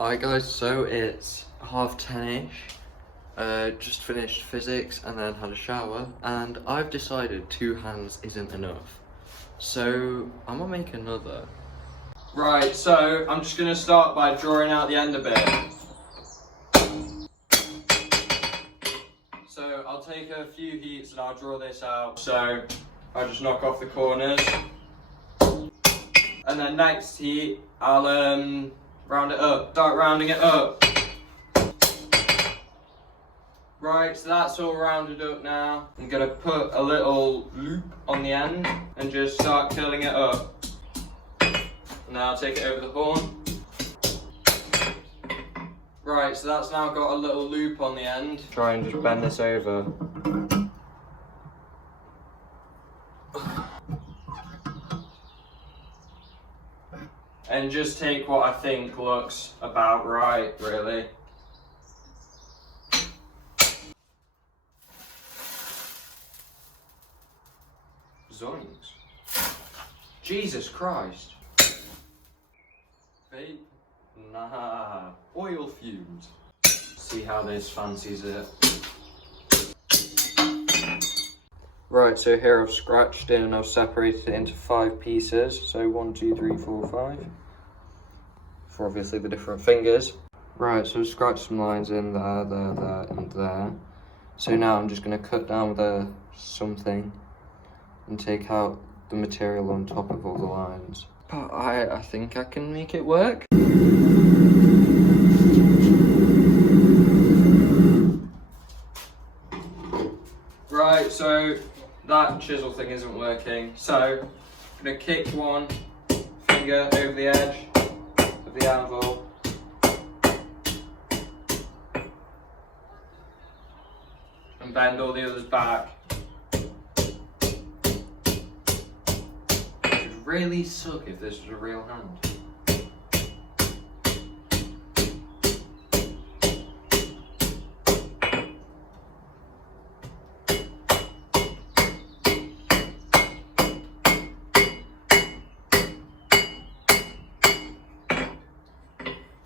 Alright guys, so it's 10:30ish. Just finished physics and then had a shower, and I've decided 2 hands isn't enough. So I'm gonna make another. Right, so I'm just gonna start by drawing out the end a bit. So I'll take a few heats and I'll draw this out. So I'll just knock off the corners. And then next heat, I'll round it up. Start rounding it up. Right, so that's all rounded up now. I'm gonna put a little loop on the end and just start curling it up. Now I'll take it over the horn. Right, so that's now got a little loop on the end. Try and just bend this over. And just take what I think looks about right, really. Zoinks. Jesus Christ. Vape? Nah. Oil fumes. See how this fancies it. Right, so here I've scratched in and I've separated it into 5 pieces. So 1, 2, 3, 4, 5. For obviously the different fingers. Right, so I've scratched some lines in there, there, and there. So now I'm just going to cut down with something and take out the material on top of all the lines. But I think I can make it work. Right, so that chisel thing isn't working. So I'm gonna kick one finger over the edge of the anvil. And bend all the others back. It would really suck if this was a real hand.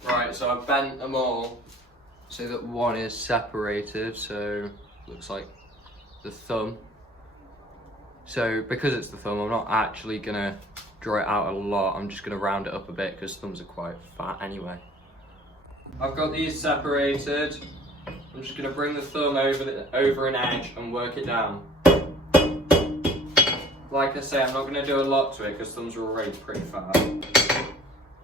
Right, so I've bent them all so that one is separated, so looks like the thumb. So because it's the thumb, I'm not actually gonna draw it out a lot. I'm just gonna round it up a bit because thumbs are quite fat anyway. I've got these separated. I'm just gonna bring the thumb over an edge and work it down. Like I say, I'm not gonna do a lot to it because thumbs are already pretty fat.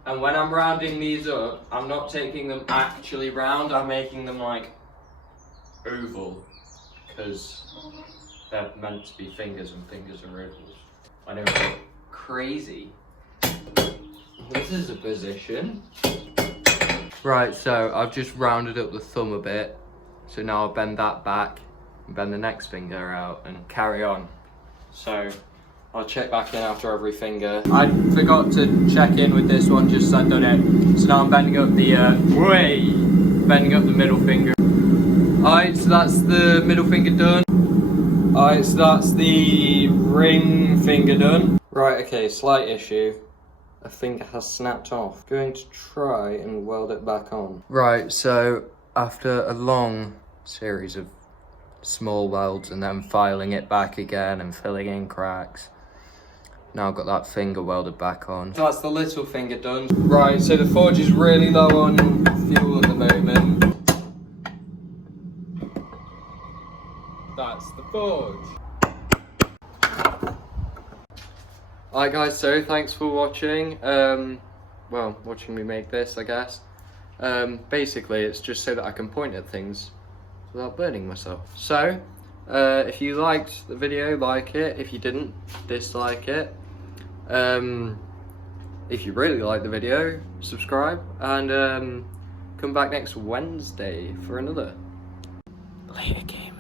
And when I'm rounding these up, I'm not taking them actually round, I'm making them like oval, because they're meant to be fingers and fingers are ovals. I know, crazy. This is a position. Right, so I've just rounded up the thumb a bit. So now I'll bend that back and bend the next finger out and carry on. So I'll check back in after every finger. I forgot to check in with this one just as I'd done it. So now I'm bending up the bending up the middle finger. Alright, so that's the middle finger done. Alright, so that's the ring finger done. Right, okay, slight issue. A finger has snapped off. Going to try and weld it back on. Right, so after a long series of small welds and then filing it back again and filling in cracks, now I've got that finger welded back on. So that's the little finger done. Right, so the forge is really low on fuel at the moment. That's the forge. Alright guys, so thanks for watching. Well, watching me make this, I guess. Basically, it's just so that I can point at things without burning myself. So, if you liked the video, like it. If you didn't, dislike it. If you really like the video, subscribe. And come back next Wednesday for another. Later, game.